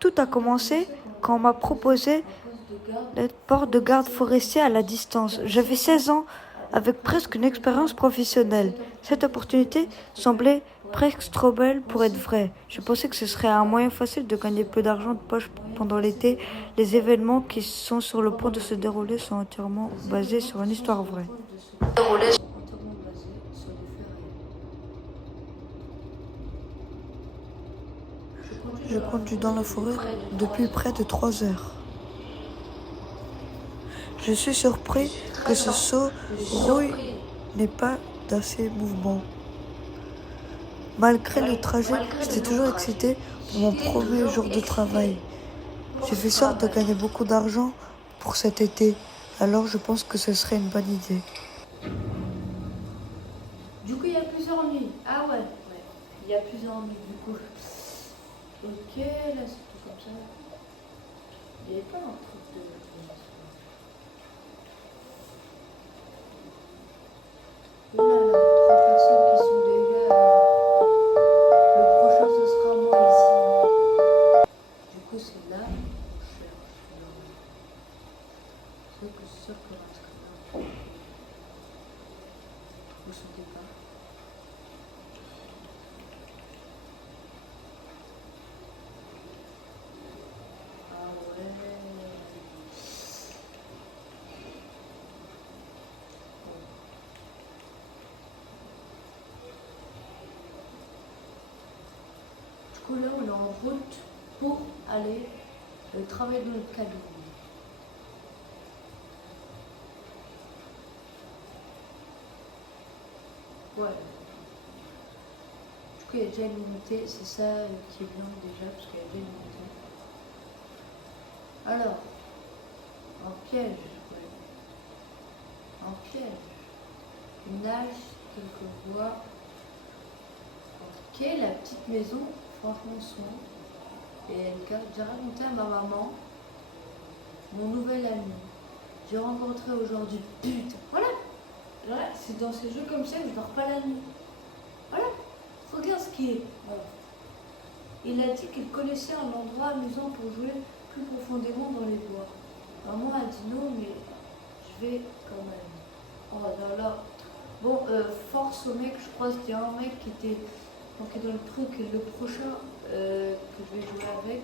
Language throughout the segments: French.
Tout a commencé quand on m'a proposé d'être porte de garde forestier à la distance. J'avais 16 ans, avec presque une expérience professionnelle. Cette opportunité semblait presque trop belle pour être vraie. Je pensais que ce serait un moyen facile de gagner peu d'argent de poche pendant l'été. Les événements qui sont sur le point de se dérouler sont entièrement basés sur une histoire vraie. Je conduis dans la forêt depuis près de 3 heures. Je suis surpris que ce saut rouille n'ait pas d'assez mouvement. Malgré le trajet, j'étais toujours excitée pour mon premier jour de travail. J'ai fait sorte de gagner beaucoup d'argent pour cet été, alors je pense que ce serait une bonne idée. Du coup, il y a plusieurs nuits. Ah ouais. Il y a plusieurs nuits, du coup. Ok, là, c'est tout comme ça. Il n'y avait pas un truc de... Oh là là, 3 personnes qui sont déjà... Le prochain, ce sera moi ici. Du coup, c'est là. Je cherche. C'est sûr que là, vous sentez pas. Ah ouais. Du coup, là, on est en route pour aller travailler dans notre cabine. Ouais. Du coup, il y a déjà une unité, c'est ça qui est bien déjà, parce qu'il y a déjà une unité. Alors, un piège, ouais. Un piège. Une hache, quelques voix. Ok, la petite maison, franchement soin. Et j'ai raconté à ma maman mon nouvel ami. J'ai rencontré aujourd'hui. Putain, voilà. Voilà, c'est dans ces jeux comme ça que je dors pas la nuit. Voilà, regarde ce qui est. Voilà. Il a dit qu'il connaissait un endroit amusant pour jouer plus profondément dans les bois. Maman a dit non, mais je vais quand même. Oh là là. Bon, force au mec, je crois que c'était un mec qui était dans le truc. Et le prochain que je vais jouer avec,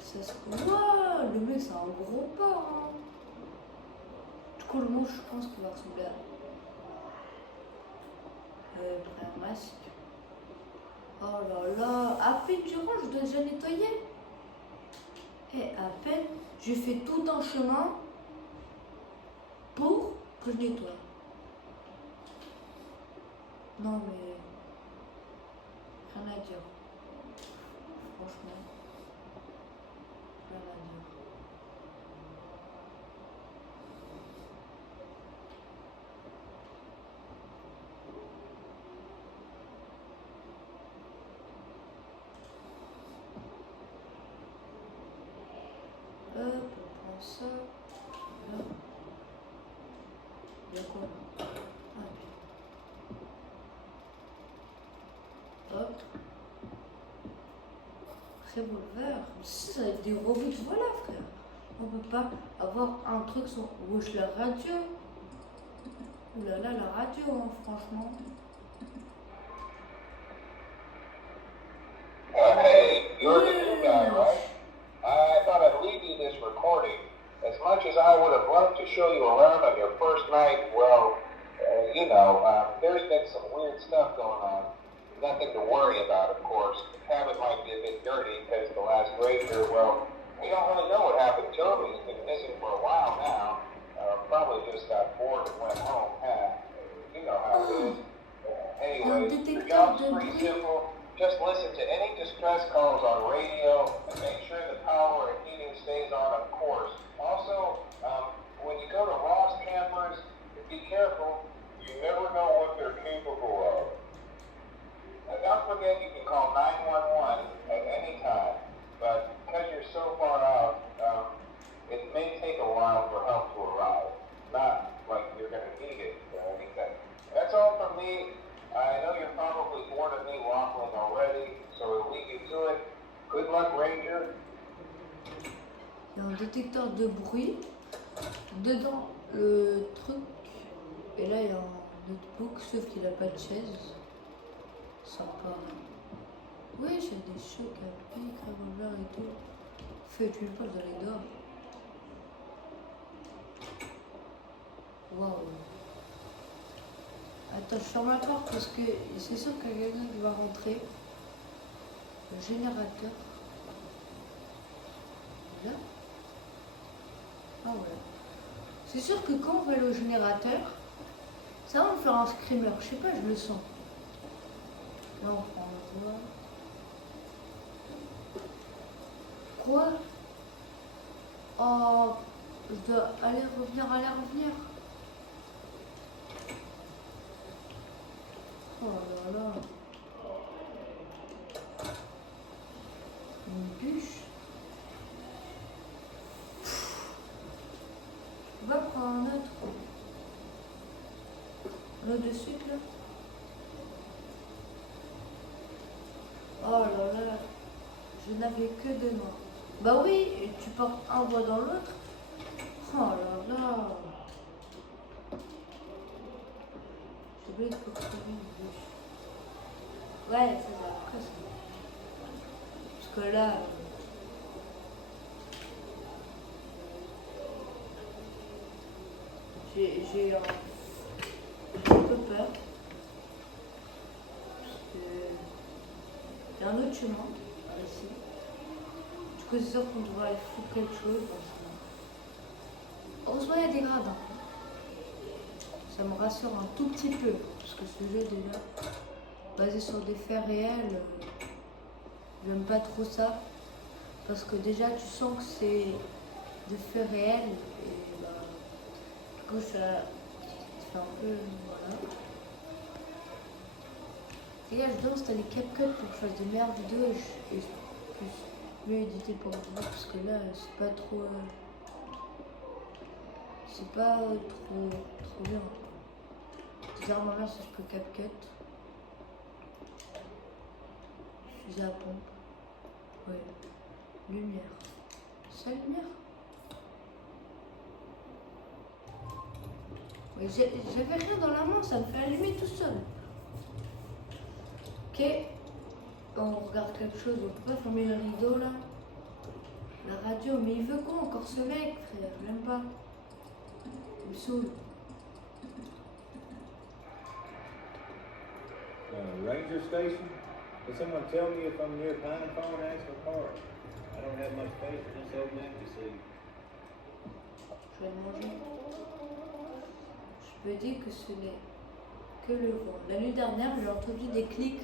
ça se... Waouh, le mec, c'est un gros porc. Hein. Du coup, le mot, je pense qu'il va ressembler à un masque. Oh là là, à peine je range, je dois déjà nettoyer. Et à peine, je fais tout un chemin pour que je nettoie. Non mais, rien à dire. Franchement, rien à dire. On prend ça. Là. Il y a quoi là? Ah, hop. Revolver. Ça va être des robots, voilà frère. On peut pas avoir un truc sur wesh la radio. Ouh là là, la radio, hein, franchement. Hey, you're the new guy, right? I thought I'd leave you this recording. As much as I would have loved to show you around on your first night, well, there's been some weird stuff going on. Nothing to worry about, of course. The cabin might be a bit dirty because the last ranger, well, we don't really know what happened to him. He's been missing for a while now. Probably just got bored and went home. You know how it is. Anyway, your job's pretty simple. Just listen to any distress calls on radio and make sure the power and heating stays on, of course. Also, when you go to Ross Campers, be careful. You never know what they're capable of. Don't forget you can call 911 at any time, but because you're so far out, it may take a while for help to arrive. Not like you're going to need it or anything. That's all from me. I know you're probably bored of me waffling already, so we'll leave you to it. Good luck, Ray. Ranger? Il y a un détecteur de bruit. Dedans, le truc. Et là, il y a un notebook, sauf qu'il n'a pas de chaise. Sympa. Oui, j'ai des chocs à pic, revolver et tout. Faites une pause dans les dents. Waouh. Attends, je ferme la porte parce que c'est sûr qu'il y a quelqu'un qui va rentrer. Le générateur. Là. Ah ouais. C'est sûr que quand on va aller au générateur, ça va me faire un screamer. Je sais pas, je le sens. Là, on prend le doigt. Quoi? Oh, je dois aller revenir. Oh là là. Une bûche. On va prendre un autre. Là de suite là. Oh là là. Je n'avais que deux mains. Bah oui, tu portes un doigt dans l'autre. Oh là là. J'ai oublié de trouver une bûche. Ouais, c'est ça, presque. Parce que là. J'ai un peu peur. Parce que. Il y a un autre chemin, ici. Du coup, c'est sûr qu'on devrait aller foutre quelque chose. Heureusement, il y a des gradins. Ça me rassure un tout petit peu. Parce que ce jeu, déjà, basé sur des faits réels, j'aime pas trop ça. Parce que déjà, tu sens que c'est des faits réels. Et bah, du coup, ça fait un peu. Voilà. Et là, je dois installer CapCut pour que je fasse des meilleures vidéos et je puisse mieux éditer pour vous. Parce que là, c'est pas trop. C'est pas trop bien. Bizarrement là, si je peux CapCut. Fusil à pompe. Oui. Lumière. C'est la lumière? Oui, j'avais rien dans la main, ça me fait allumer tout seul. Ok. On regarde quelque chose, on peut pas fermer le rideau là. La radio, mais il veut quoi encore ce mec, frère? J'aime pas. Il me saoule. Ranger station? Can someone tell me if I'm near Pine Farm National Park? I don't have much space for this old empty seat. Je vais le manger. Je peux dire que ce n'est que le vent. La nuit dernière, j'ai entendu des clics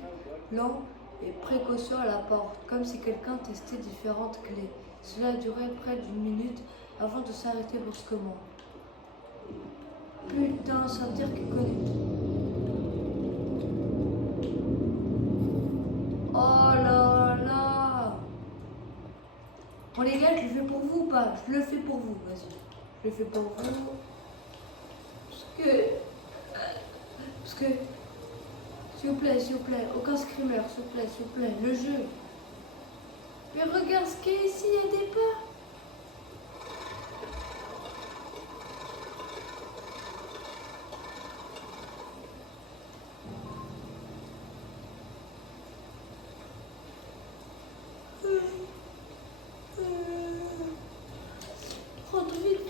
lents et précautions à la porte, comme si quelqu'un testait différentes clés. Cela a duré près d'une minute avant de s'arrêter brusquement. Putain, ça veut dire qu'il connaît. Oh là là. Bon les gars, je le fais pour vous ou pas? Je le fais pour vous, vas-y. Je le fais pour vous. Parce que, s'il vous plaît, aucun screamer, s'il vous plaît, le jeu. Mais regarde ce qu'il y a ici, il y a des pas. Rentre vite.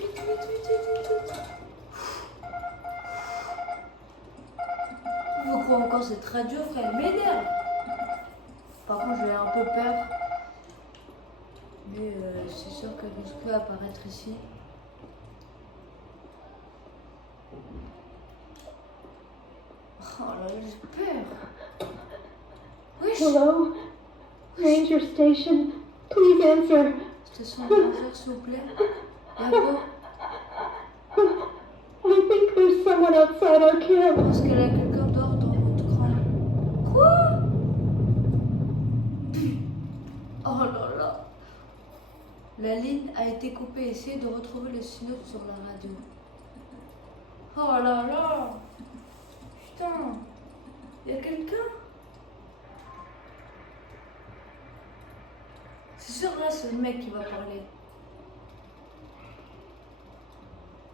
Vous croyez encore cette radio, frère, elle m'énerve. Par contre, j'ai un peu peur. Mais c'est sûr qu'elle risque d'apparaître ici. Oh là, j'ai peur. Wesh. Hello? Ranger Station, please answer. Station de rangeur, s'il vous plaît. Y'a quoi? I think there's someone outside our Je camp. pense qu'elle a quelqu'un dehors dans votre crâne. Quoi? Oh là là. La ligne a été coupée. Essayez de retrouver le signal sur la radio. Oh là là. Putain. Y a quelqu'un? C'est sûr, là, c'est le mec qui va parler.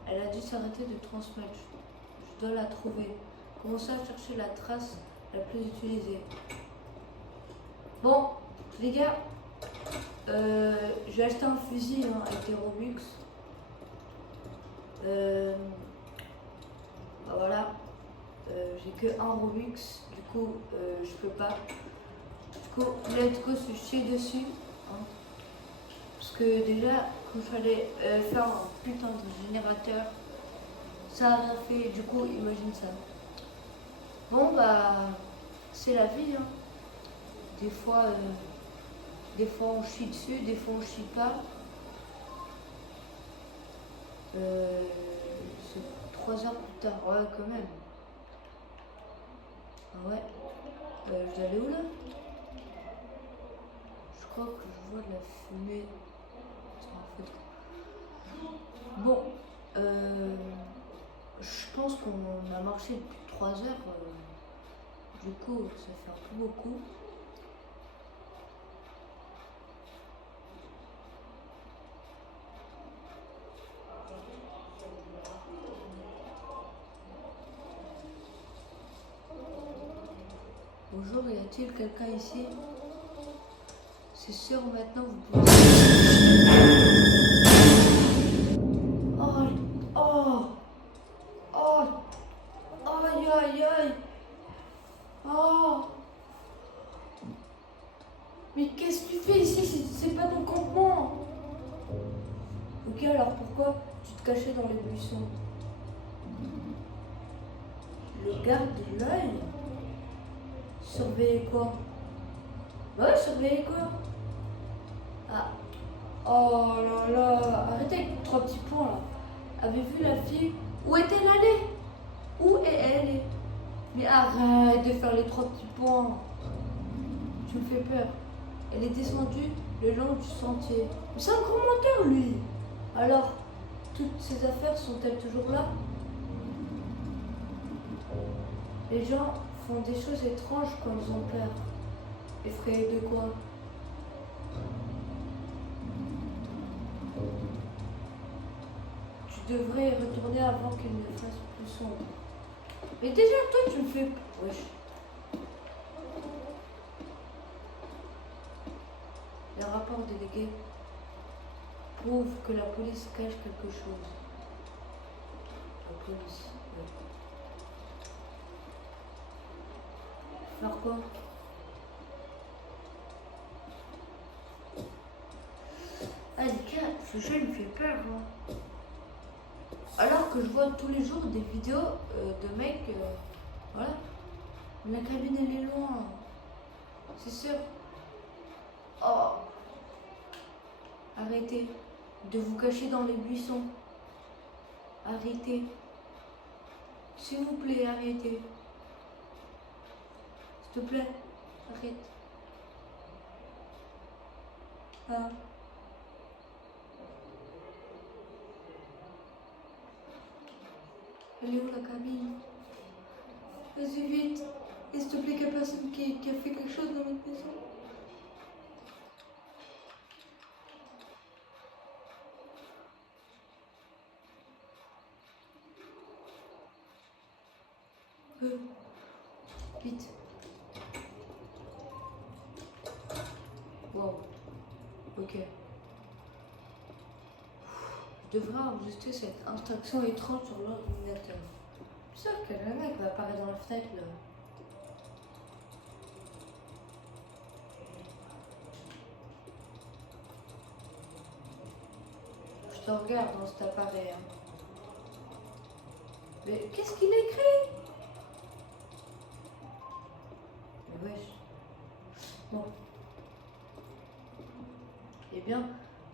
Elle a dû s'arrêter de transmettre. Je dois la trouver. Commencer à chercher la trace la plus utilisée. Bon, les gars, j'ai acheté un fusil hein, avec des Robux. Bah voilà, j'ai que un Robux, du coup je peux pas. Du coup, let's go se chier dessus. Hein. Parce que déjà, quand il fallait faire un putain de générateur, ça a rien fait, du coup, imagine ça. Bon, bah, c'est la vie. Hein. Des fois on chie dessus, des fois on chie pas. C'est 3 heures plus tard, ouais, quand même. Ah ouais. Je dois aller où là? Je crois que je vois de la fumée. Bon, je pense qu'on a marché depuis 3 heures. Du coup, ça fait un peu beaucoup. Bonjour, y a-t-il quelqu'un ici? C'est sûr, maintenant vous pouvez... Oh, oh, oh, aïe, aïe, aïe. Oh. Mais qu'est-ce que tu fais ici? C'est pas ton campement. Ok, alors pourquoi tu te cachais dans les buissons? Le garde de l'œil? Surveiller quoi? Ouais, surveiller quoi? Ah. Oh là là, arrêtez avec 3 petits points là. Avez vu la fille? Où est-elle allée? Où est-elle? Mais arrête de faire les 3 petits points. Tu me fais peur. Elle est descendue le long du sentier. Mais c'est un grand menteur lui. Alors, toutes ces affaires sont-elles toujours là? Les gens font des choses étranges quand ils ont peur. Effrayés de quoi? Tu devrais y retourner avant qu'il ne fasse plus sombre. Mais déjà, toi, tu me fais... Wesh. Les rapports délégués prouvent que la police cache quelque chose. La police, ouais. Faire quoi? Ah les gars, ce jeu me fait peur. Hein. Alors que je vois tous les jours des vidéos de mecs, voilà. La cabine elle est loin. C'est sûr. Oh. Arrêtez de vous cacher dans les buissons. Arrêtez. S'il vous plaît, arrêtez. S'il te plaît, arrête. Ah. Elle est où la cabine? Vas-y vite. Et s'il te plaît, qu'il y a personne qui a fait quelque chose dans notre maison. Vite. Wow. Ok. Je devrais enregistrer cette instruction étrange sur l'ordinateur. Je suis sûre que le mec va apparaître dans la fenêtre là. Je te regarde dans cet appareil. Hein. Mais qu'est-ce qu'il écrit? Mais wesh. Bon. Eh bien,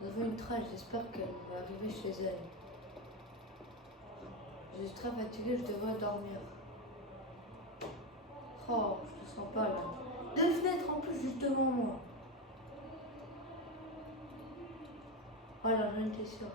nous avons une trace. J'espère qu'elle va arriver chez elle. Je suis très fatiguée, je devrais dormir. Oh, je te sens pas là. 2 fenêtres en plus juste devant moi. Oh là, j'en étais sûre.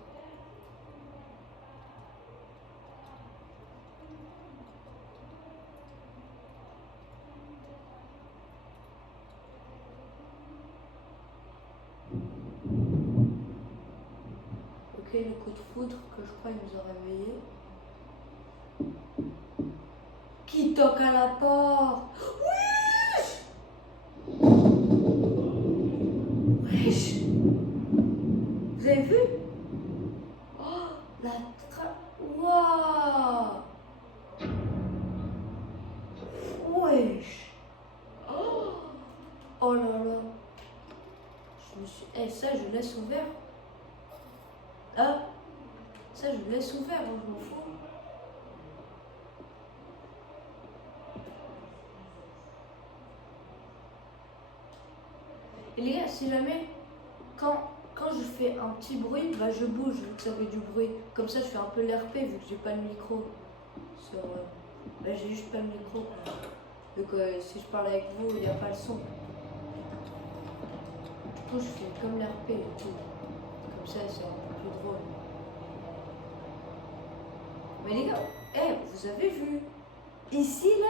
provoqué le coup de foudre que je crois il nous a réveillés. Qui toque à la porte? Wesh! Vous avez vu? Oh, la Waouh! Wesh! Oh là là! Je me suis... Eh, ça, je laisse ouvert. Ah! Ça, je laisse ouvert, hein, je m'en fous. Et les gars, si jamais, quand je fais un petit bruit, bah je bouge vu que ça fait du bruit. Comme ça, je fais un peu l'RP vu que j'ai pas le micro. Sur, bah, j'ai juste pas le micro. Quoi. Donc si je parle avec vous, il n'y a pas le son. Du coup, je fais comme l'RP et tout. Comme ça, c'est un peu plus drôle. Mais les gars, vous avez vu? Ici, là,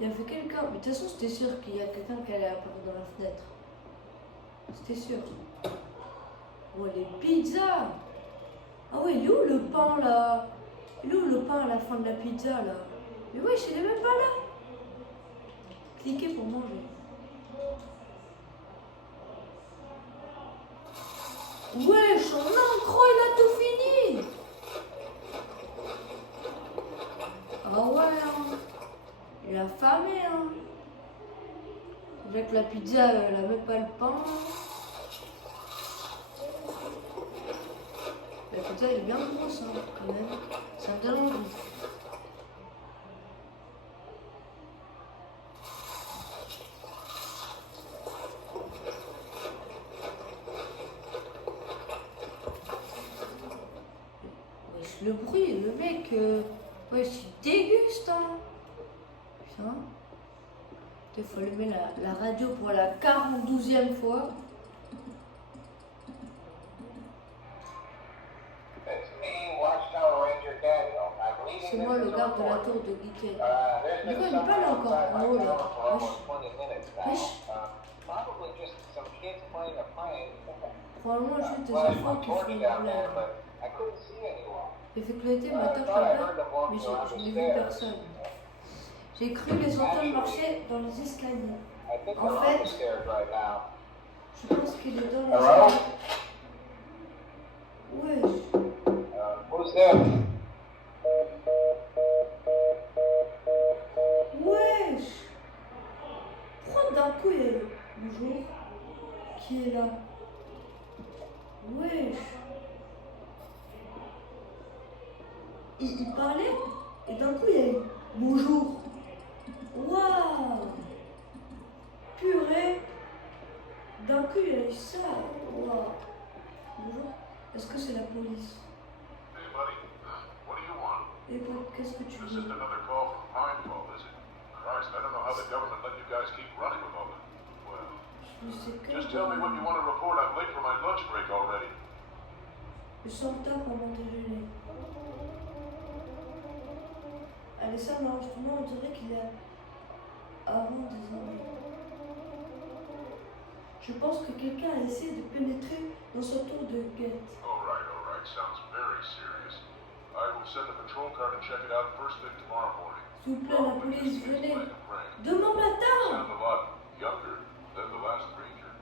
il y avait quelqu'un. Mais de toute façon, c'était sûr qu'il y a quelqu'un qui allait apparaître dans la fenêtre. C'était sûr. Oh, les pizzas! Ah ouais, il est où le pain là? Il est où le pain à la fin de la pizza là? Mais wesh, il est même pas là! Cliquez pour manger. Wesh, en incro, il a tout fini! Ah ouais, hein. Il a affamé, hein. Avec la pizza, elle a même pas le pain. La pizza elle est bien grosse, hein, quand même. Ça me donne envie. Wesh, le bruit, le mec, wesh, il déguste, hein. Putain. Il faut allumer la radio pour la 42e fois. C'est moi le garde de la tour de Geekhead. Du coup, il n'est pas là encore. En haut là. Wesh. Probablement juste des enfants qui font une blague. J'ai fait clignoter ma torche là-bas, mais je n'ai vu personne. J'ai cru les entendre marcher dans les escaliers. En fait, je pense qu'il est dans les escaliers. Wesh. Wesh. Pourquoi d'un coup il y a le bonjour qui est là? Wesh. Il parlait et d'un coup il y a eu bonjour. Waouh. Purée. D'un coup il y a eu ça. Waouh. Bonjour. Est-ce que c'est la police? Hey buddy, what do you want? Et qu'est-ce que tu This veux? isn't another call from Pinefall, is it? Christ, I don't know how the government let you guys keep running with all the... Well, Je sais que just tell me what you want to report. I'm late for my lunch break already. je sens le tas pendant déjeuner. Allez, ça marche. Moi, on dirait qu'il est avant des années. Je pense que quelqu'un a essayé de pénétrer dans sa tour de guette. All right. Sounds very serious. I will send a patrol car to check it out first thing tomorrow morning. S'il vous plaît, la police, venez. Demain You matin! sound a lot younger than the last ranger.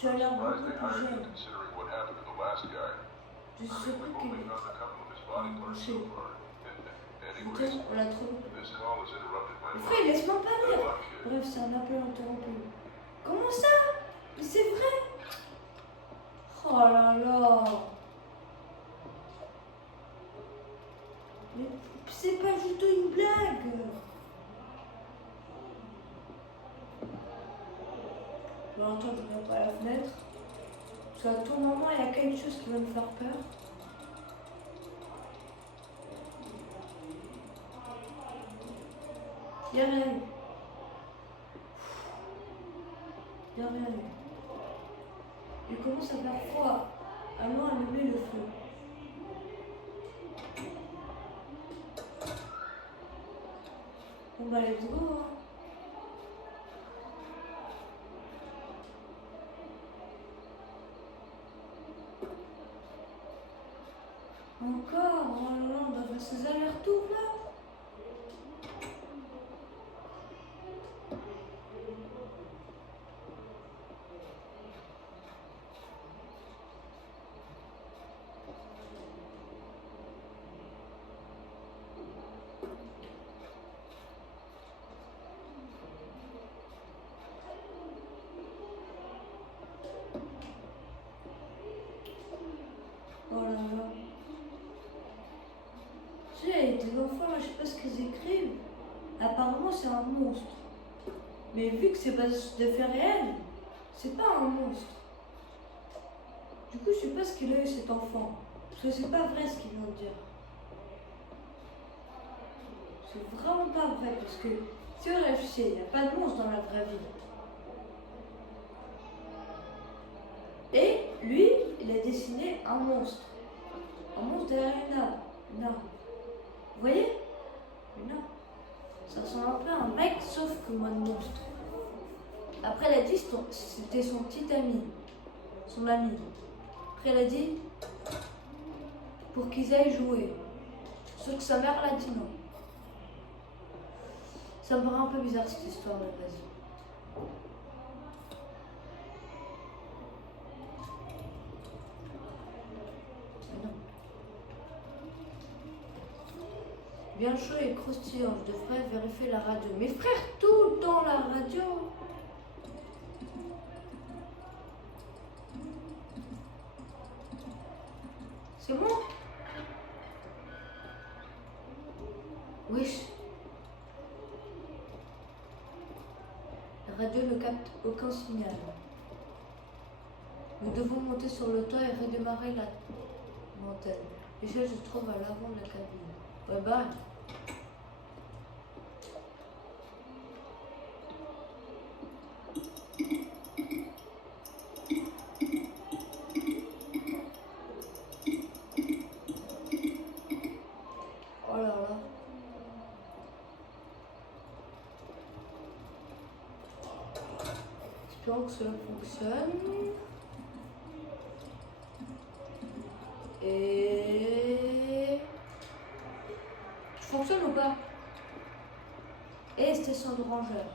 Tu as l'air Surprised beaucoup they plus hired you jeune. considering what happened to the last guy. Je suis We've surpris only qu'il found a couple of his body parts so far. Anyways, Putain, on l'a trouvé. this call has interrupted my Mais frère, laisse-moi pas Good lire. luck, kid. Bref, c'est un appel interrompu. Comment ça? Mais c'est vrai? Oh là là! Mais c'est pas juste une blague! Pour l'instant, je regarde pas la fenêtre. Parce qu'à tout moment, il y a quelque chose qui va me faire peur. Il n'y a rien. Il n'y a rien. Il commence à faire froid. Allons allumer le feu. Bon bah let's go. Hein. Encore, oh là là, on doit faire ces allers-retours là. Oh là là. Tu sais, des enfants, là, je sais pas ce qu'ils écrivent. Apparemment, c'est un monstre. Mais vu que c'est basé sur des faits réels, c'est pas un monstre. Du coup, je sais pas ce qu'il a eu cet enfant. Parce que c'est pas vrai ce qu'il vient de dire. C'est vraiment pas vrai. Parce que si on réfléchit, il n'y a pas de monstre dans la vraie vie. Et lui, il a dessiné un monstre. Un monstre derrière une arme. Une arme. Vous voyez? Une arme. Ça ressemble un peu à un mec, sauf que moins de monstre. Après, elle a dit que c'était son petit ami. Son ami. Après, elle a dit pour qu'ils aillent jouer. Sauf que sa mère l'a dit non. Ça me paraît un peu bizarre cette histoire de base. Non. Bien chaud et croustillant, je devrais vérifier la radio. Mes frères, tout le temps la radio. C'est moi? Wesh. La radio ne capte aucun signal. Nous devons monter sur le toit et redémarrer la montagne. L'échelle se trouve à l'avant de la cabine. Ouais bah. Oh là là. Espérons que cela fonctionne. Et... Ça fonctionne ou pas? Et station de rangeur.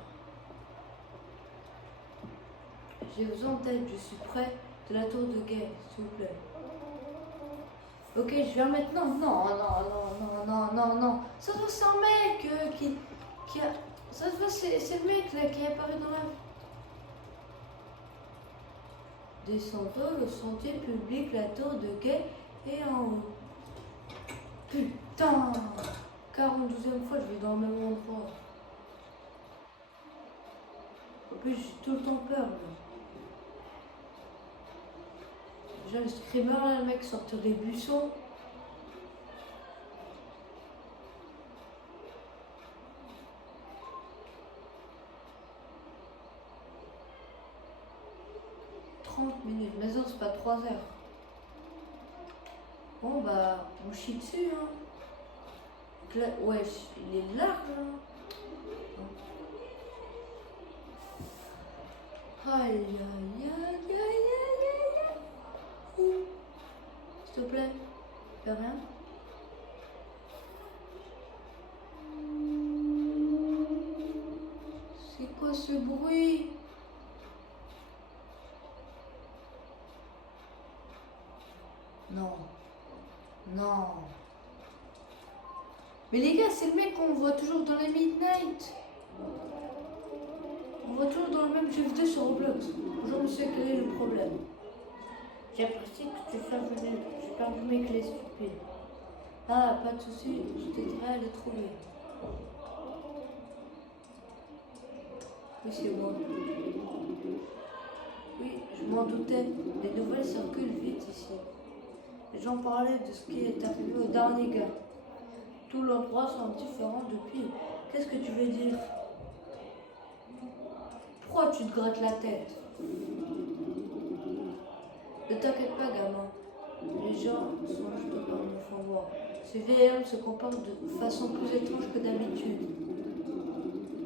J'ai besoin d'aide, je suis près de la tour de guet, s'il vous plaît. Ok, je viens maintenant. Non, non, non, non, non, non, non. Ça se voit, c'est un mec qui a... Ça se voit, c'est le mec là qui est apparu dans la... Descendons le sentier public, la tour de guet et en haut. Putain, 42e fois, je vais dans le même endroit. En plus, j'ai tout le temps peur. Là. Déjà, le screamer, là, le mec sortir des buissons. Minutes, mais non, c'est pas 3 heures. Bon bah, on chie dessus hein. Là, ouais, il est large hein. Aïe aïe aïe aïe aïe aïe. S'il te plaît, fais rien. C'est quoi ce bruit? Non. Non. Mais les gars, c'est le mec qu'on voit toujours dans les Midnight. On voit toujours dans le même jeu vidéo sur Roblox. Bonjour monsieur, quel est le problème? J'apprécie que tu fasses venir. J'ai perdu mes clés, stupide. Ah, pas de soucis, je t'aiderai à les trouver. Oui, c'est moi. Oui, je m'en doutais. Les nouvelles circulent vite ici. Les gens parlaient de ce qui est arrivé au dernier gars. Tout l'endroit semble différent depuis. Qu'est-ce que tu veux dire? Pourquoi tu te grattes la tête? Ne t'inquiète pas, gamin. Les gens sont juste dans le fond voir. Ces vieils hommes se comportent de façon plus étrange que d'habitude.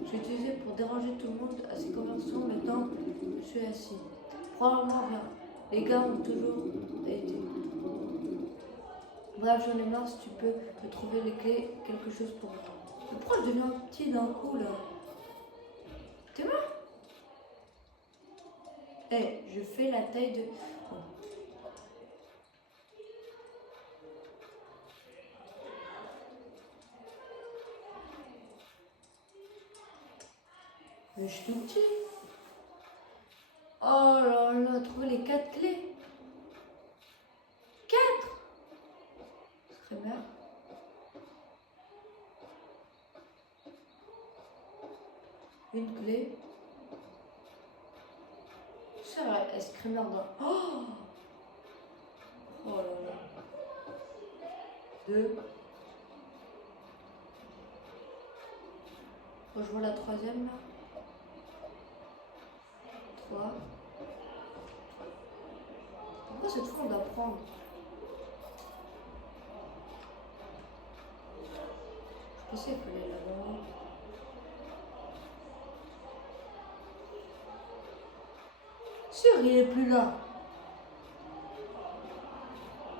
J'ai utilisé pour déranger tout le monde à ces conversations. Maintenant, je suis assis. Probablement rien. Les gars ont toujours été. Bref, j'en ai marre si tu peux me trouver les clés, quelque chose pour moi. Mais pourquoi je deviens petit d'un coup là? T'es marre? Eh, je fais la taille de... Oh. Mais je suis tout petit. Oh là là, trouver les 4 clés. 4. Ce serait bien. Une clé. C'est vrai, escrimer dans... Oh, oh là là. 2. Oh, je vois la 3e là. 3. Pourquoi cette fois on doit prendre? Je pensais qu'il fallait là-bas. Sûr, il est plus là.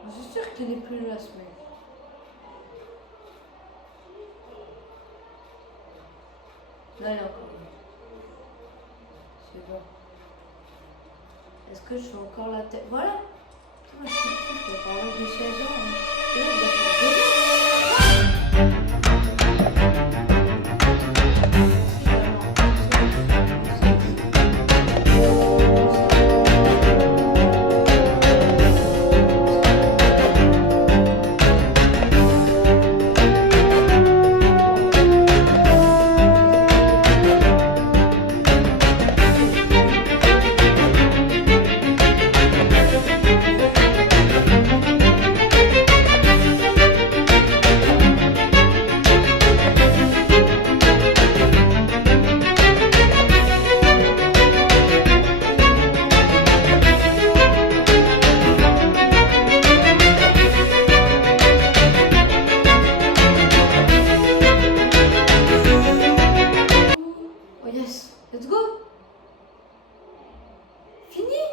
Je suis sûr qu'il est plus là, ce mec. Là, il est encore là. C'est bon. Est-ce que je fais encore la tête? Voilà. Moi, je suis petit, je peux parler de 16 ans. Hein. Et là, il doit faire 2 ans. Let's go. Fini.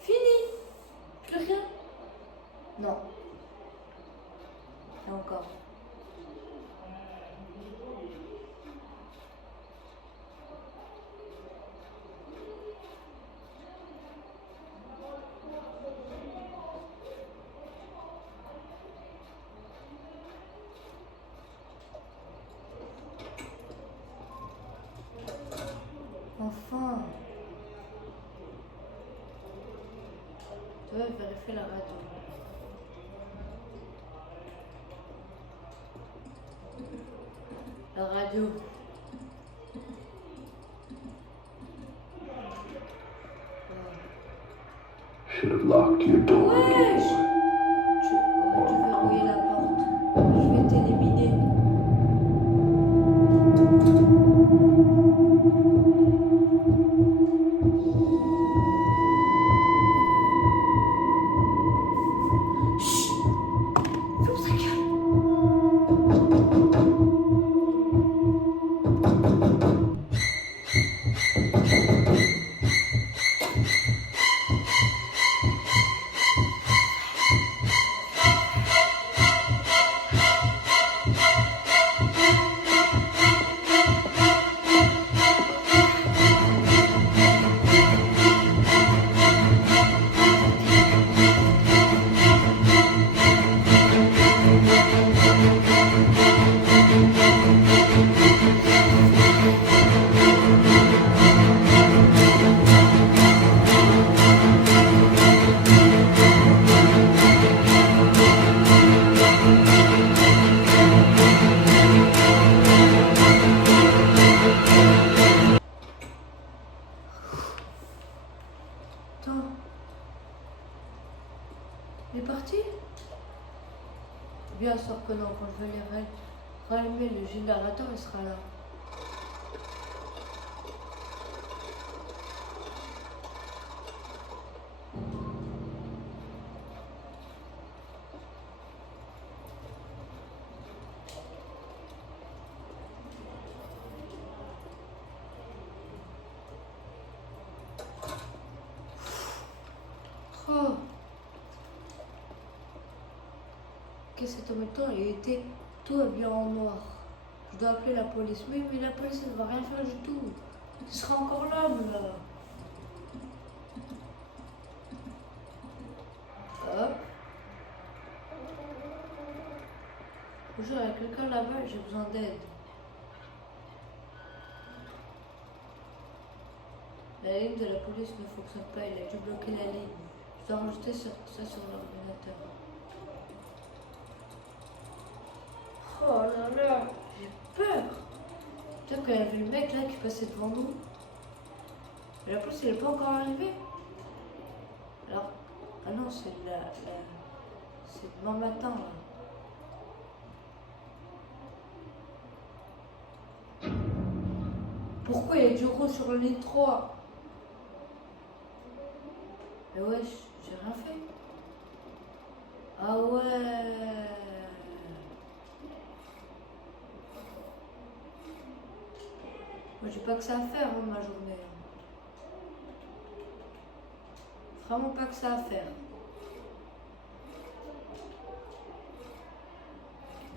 Fini. Plus rien. Non. Et encore. Enfin. Tu vas vérifier la radio. La radio. Should have locked your door. Wesh! Tu aurais dû verrouiller la porte. Je vais t'éliminer. Attends. Il est parti? Bien sûr que non, quand je vais les rallumer le générateur, il sera là. Oh. Qu'est-ce que en temps, il était tout habillé en noir. Je dois appeler la police. Oui, mais la police, elle ne va rien faire du tout. Il sera encore l'homme, là. Hop. Bonjour, il y a quelqu'un là-bas, j'ai besoin d'aide. La ligne de la police ne fonctionne pas, il a dû bloquer la ligne. Je dois enregistrer ça sur l'ordinateur. Oh là là, j'ai peur. Putain, quand il y avait le mec là qui passait devant nous. Mais la police, elle n'est pas encore arrivée. Alors, ah non, c'est demain matin là. Pourquoi il y a du rouge sur le ligne 3? Mais ouais, j'ai rien fait. Ah ouais. Moi j'ai pas que ça à faire hein, ma journée. Vraiment pas que ça à faire.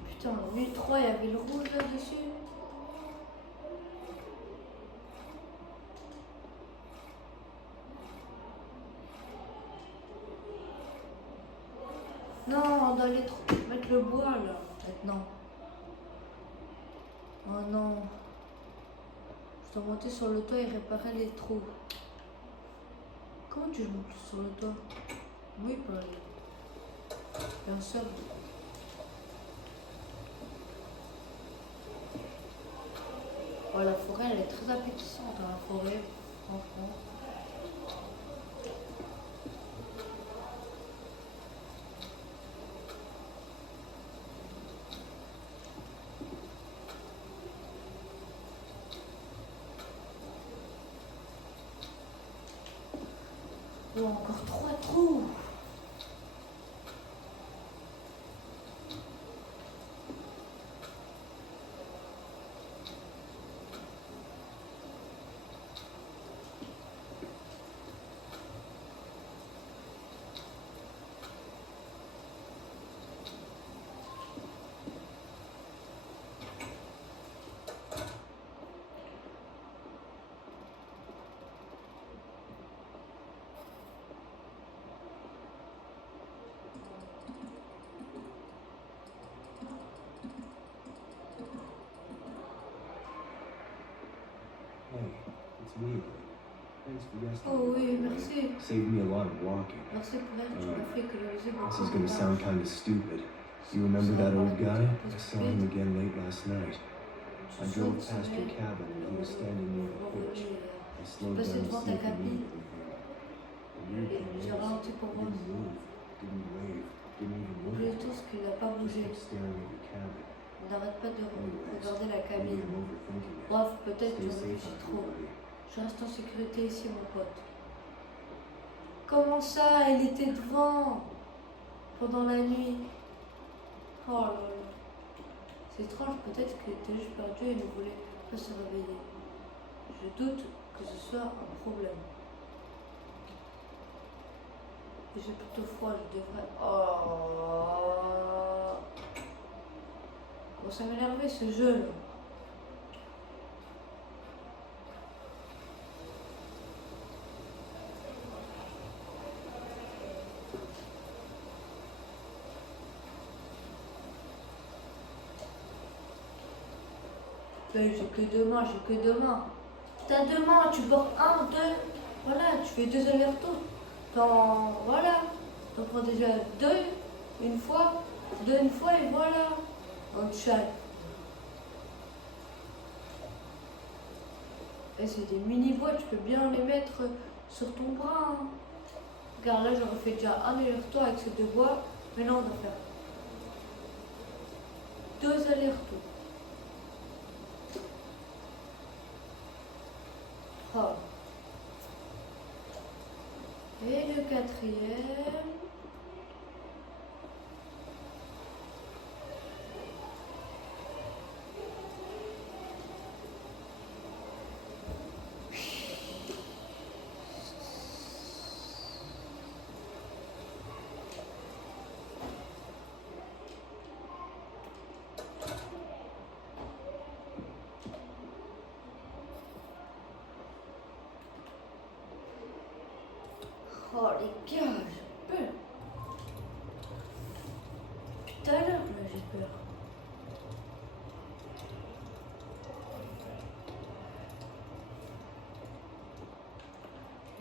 Putain, lui 3 il y avait le rouge là-dessus. Non, on doit aller mettre le bois là, maintenant. Oh non. Je dois monter sur le toit et réparer les trous. Comment tu montes sur le toit? Oui, bien sûr. Oh, la forêt, elle est très appétissante, hein, la forêt, franchement. Oh, encore 3 trous. Hey, it's me. Thanks for yesterday. Oh oui, merci. Saved me a lot of walking. Merci pour l'aide, tu m'as fait économiser beaucoup. This is gonna sound kind of stupid. You remember that old guy? I saw him again late last night. I drove past your cabin and he was standing near the porch. I slowed down to see if he needed anything. And you J'ai ralenti pour voir. didn't move, didn't wave, didn't even look Le at tout me. ce qu'il n'a pas Just bougé. kept staring at your cabin. On n'arrête pas de regarder la Maybe cabine. I'm overthinking it. Bref, peut-être que Stay je safe réfléchis out trop. there, buddy. Je reste en sécurité ici, mon pote. Comment ça? Il était devant pendant la nuit. Oh là là. C'est étrange, peut-être qu'il était juste perdu et ne voulait pas se réveiller. Je doute que ce soit un problème. Et j'ai plutôt froid, je devrais... Oh. Bon, ça m'énervait ce jeu là. J'ai que deux mains, j'ai que deux mains. T'as deux mains, tu portes un, deux. Voilà, tu fais deux allers-retours. Voilà. T'en prends déjà deux, une fois et voilà. En chaque. Et c'est des mini-bois, tu peux bien les mettre sur ton bras. Hein. Regarde, là j'aurais fait déjà un aller-retour avec ces deux bois. Maintenant on va faire deux allers-retours. Oh. Et le quatrième. Oh les gars, j'ai peur. Tout à l'heure, là, j'ai peur.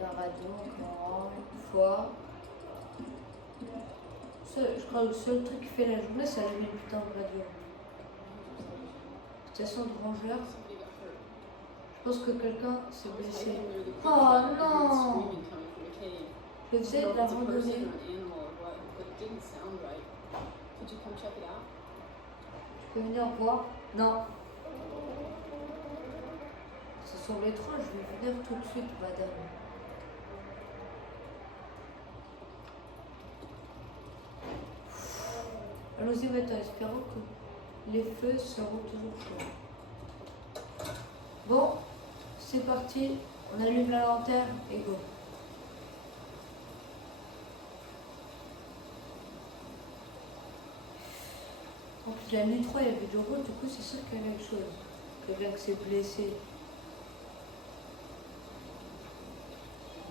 La radio encore une fois. Je crois que le seul truc qui fait la journée, c'est allumer le putain de radio. Station de rangeur. Je pense que quelqu'un s'est blessé. Oh non! Je faisais de la randonnée. Tu peux venir voir? Non. Ce sont les trains, je vais venir tout de suite, madame. Allons-y maintenant, espérons que les feux seront toujours chauds. Bon, c'est parti, on allume la lanterne et go. En plus, la nuit 3, il y avait du rouge, du coup, c'est sûr qu'il y a quelque chose. Quelqu'un qui s'est blessé.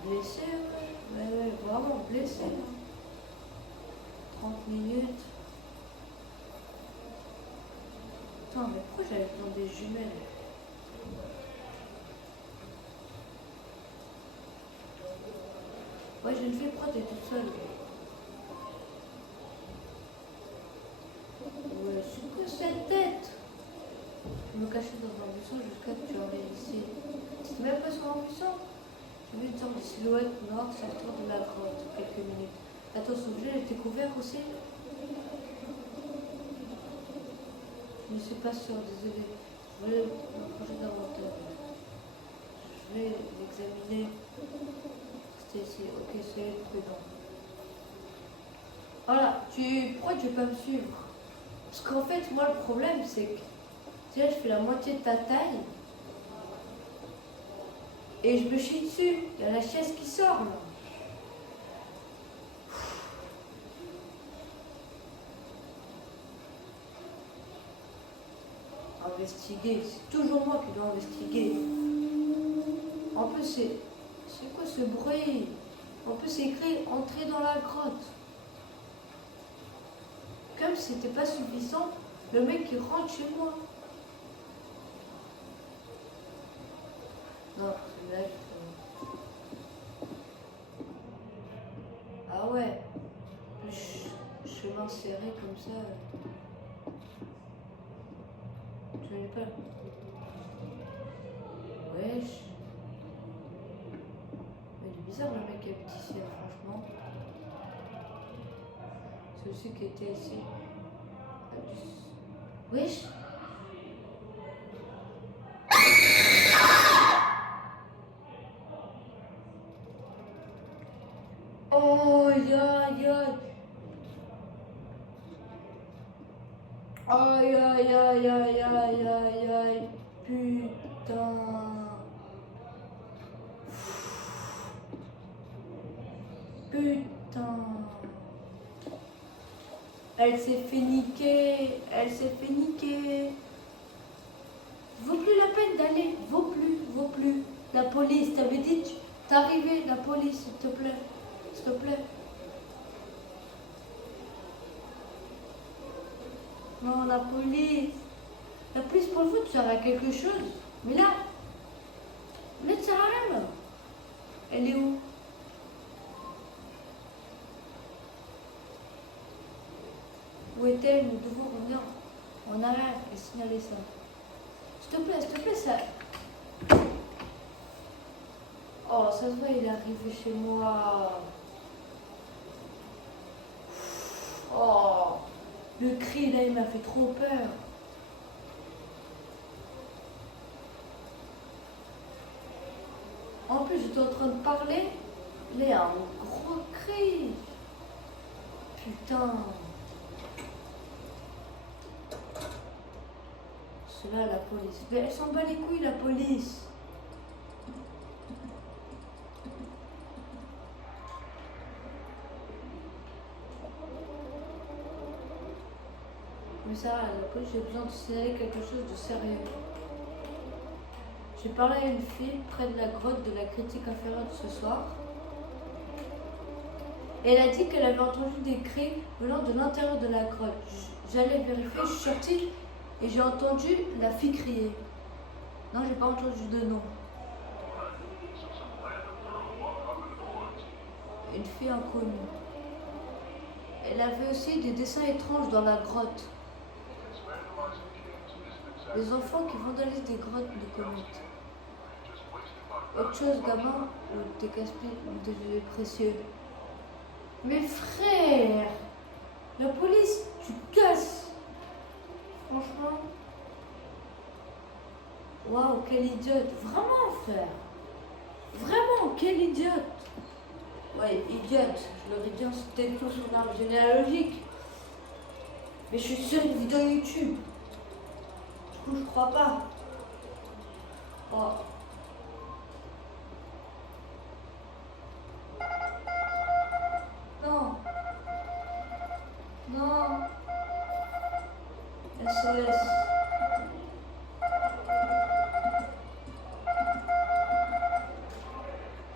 Blessé, ouais, vraiment blessé. Hein. 30 minutes. Attends, mais pourquoi j'avais besoin des jumelles? Ouais, j'ai une fille prête, elle est toute seule. Ouais, c'est que cette tête? Je me cachais dans un buisson jusqu'à ce que tu arrives ici. C'était même pas sur un buisson. J'ai vu une sorte de silhouette noire sortir de la grotte quelques minutes. Attends, ce objet était couvert aussi? Je ne suis pas sûre, désolée. Je vais m'approcher davantage. Je vais l'examiner. C'était ici. Ok, c'est prudent. Voilà, pourquoi tu veux pas me suivre? Parce qu'en fait, moi, le problème, c'est que tu sais, je fais la moitié de ta taille et je me chie dessus. Il y a la chaise qui sort là. Investiguer, c'est toujours moi qui dois investiguer. En plus, c'est quoi ce bruit? En plus, c'est écrit entrer dans la grotte. Comme si c'était pas suffisant, le mec qui rentre chez moi. Non, c'est là. Ah ouais. Le chemin serré comme ça. Tu n'es pas. Wesh. Mais il est bizarre le mec qui habite ici, franchement. C'est aussi qui était ici. Wesh. Oh, aïe, aïe, aïe. Aïe, aïe, aïe, aïe, aïe, aïe, aïe. Putain. Putain. Elle s'est fait niquer. Elle s'est fait niquer. Vaut plus la peine d'aller. Vaut plus. La police, t'avais dit, t'es arrivé, la police, s'il te plaît. S'il te plaît. Non, la police. La police pour le foot sert à quelque chose. Mais là, ça sert à rien là. Elle est où? Où est-elle? Nous devons revenir en arrière et signaler ça. S'il te plaît, ça. Oh, ça se voit, il est arrivé chez moi. Oh, le cri là, il m'a fait trop peur. En plus, j'étais en train de parler, il y a un gros cri. Putain. C'est là la police. Mais elle s'en bat les couilles, la police. Mais ça, la police, j'ai besoin de signaler quelque chose de sérieux. J'ai parlé à une fille près de la grotte de la critique inférieure de ce soir. Et elle a dit qu'elle avait entendu des cris venant de l'intérieur de la grotte. J'allais vérifier, je suis sortie et j'ai entendu la fille crier. Non, j'ai pas entendu de nom. Une fille inconnue. Elle avait aussi des dessins étranges dans la grotte. Les enfants qui vandalisent des grottes de comètes. Autre chose, gamin, ou des casse-pieds, ou des précieux. Mais frère, la police, tu casses. Franchement. Waouh, quel idiote. Vraiment, frère. Vraiment, quel idiote. Ouais, idiote. Je l'aurais dit en c'était tout son arbre généalogique. Mais je suis sur une vidéo YouTube. Du coup, je crois pas. Oh. Non. Non. SOS.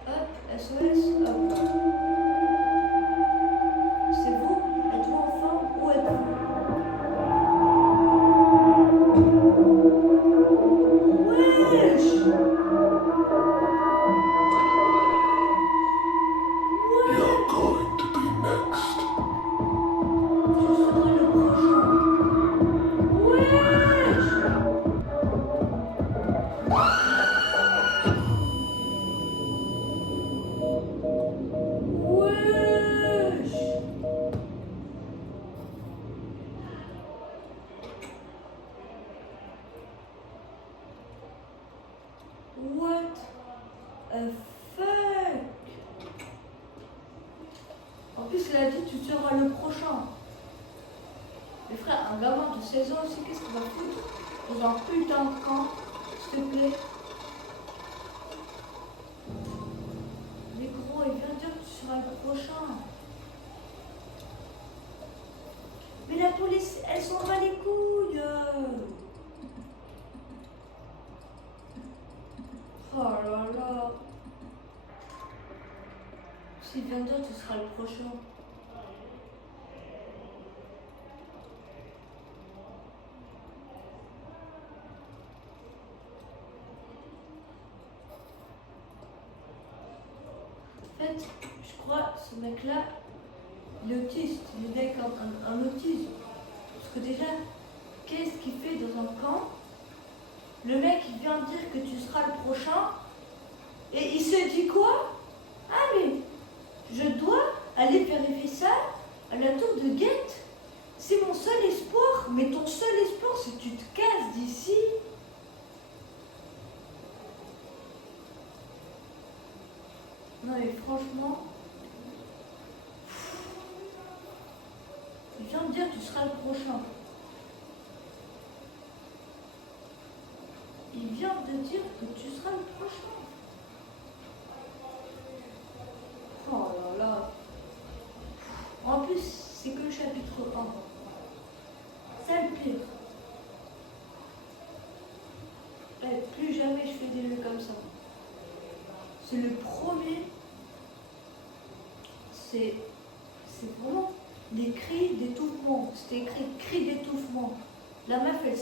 Hop, SOS, hop. C'est vous? Êtes-vous en forme? Où êtes-vous? Wesh! You're going to be next. Je serai le prochain. Wesh! Wesh! What a fuck? En plus, il a dit tu seras le prochain. Mais frère, un gamin de 16 ans aussi, qu'est-ce qu'il va foutre dans un putain de camp, s'il te plaît? Mais gros, il vient dire que tu seras le prochain. Mais la police, elle s'en bat les couilles. Oh là là. S'il vient dire tu seras le prochain. En fait, je crois ce mec-là, il est autiste, il est avec un autisme. Parce que déjà, qu'est-ce qu'il fait dans un camp? Le mec, il vient dire que tu seras le prochain. Et il se dit quoi? Ah mais, je dois aller vérifier ça à la tour de guette. C'est mon seul espoir. Mais ton seul espoir, c'est que tu te casses d'ici. Non mais franchement, il vient de dire tu seras le prochain. Il vient de dire que tu seras le prochain. Oh là là. En plus, c'est que le chapitre 1. C'est le pire. Eh, plus jamais je fais des jeux comme ça. C'est le premier. C'est vraiment des cris d'étouffement. C'était écrit cris d'étouffement. La meuf, elle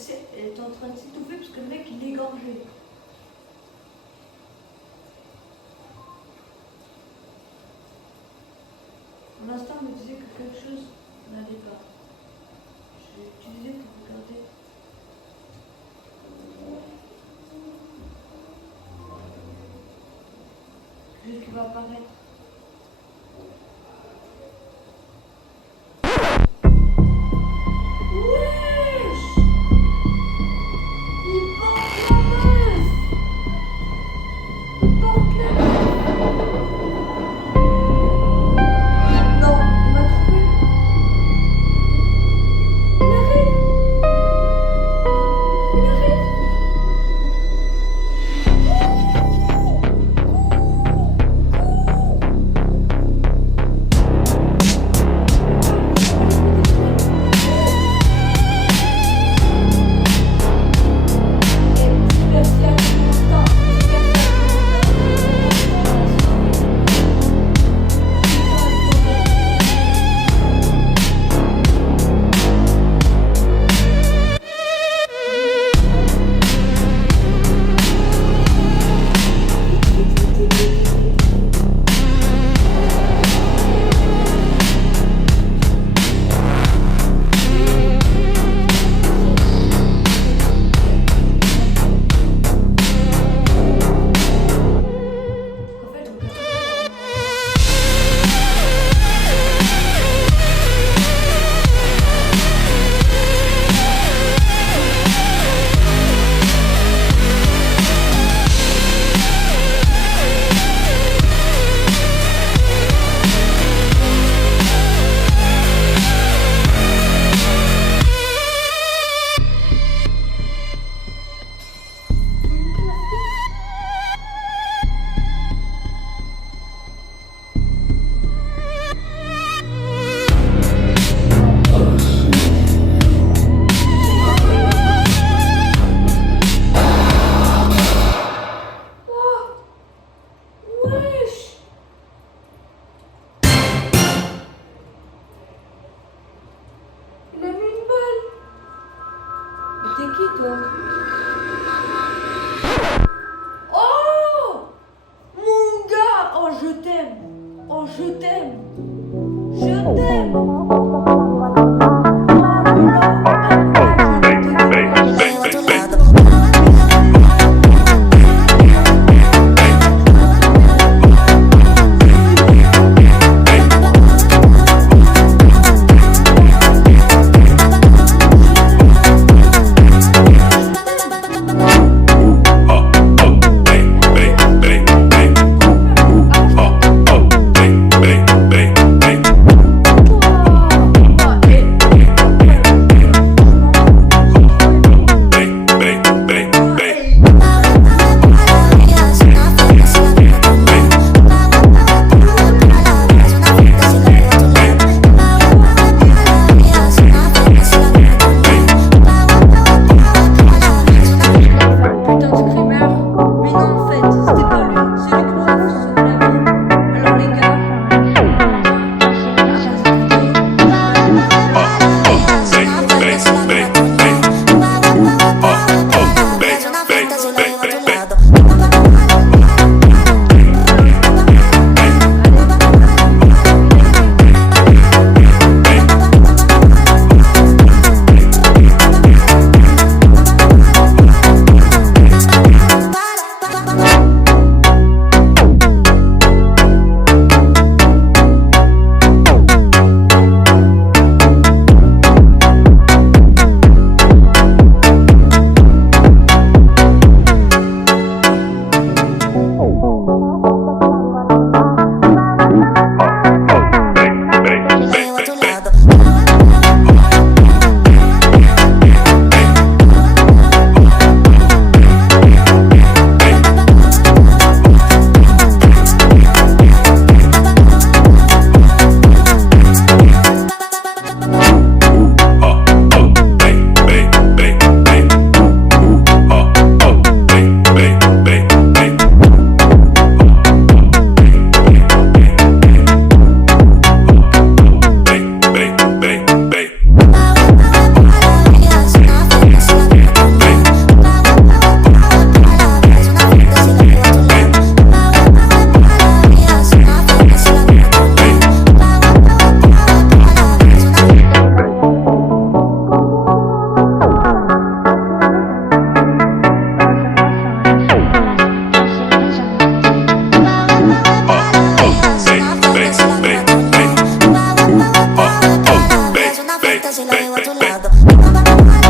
est en train de s'étouffer parce que le mec, il l'égorgeait. Mon instinct me disait que quelque chose n'allait pas. Je l'ai utilisé pour regarder. Juste qu'il va apparaître. Wesh! Il porte la meuf! Il porte la meuf! Non, il m'a trouvé. Il arrive! Il arrive! qui, toi? Oh! Mon gars! Oh, je t'aime! Oh, je t'aime! Je t'aime! Te llevo a tu lado.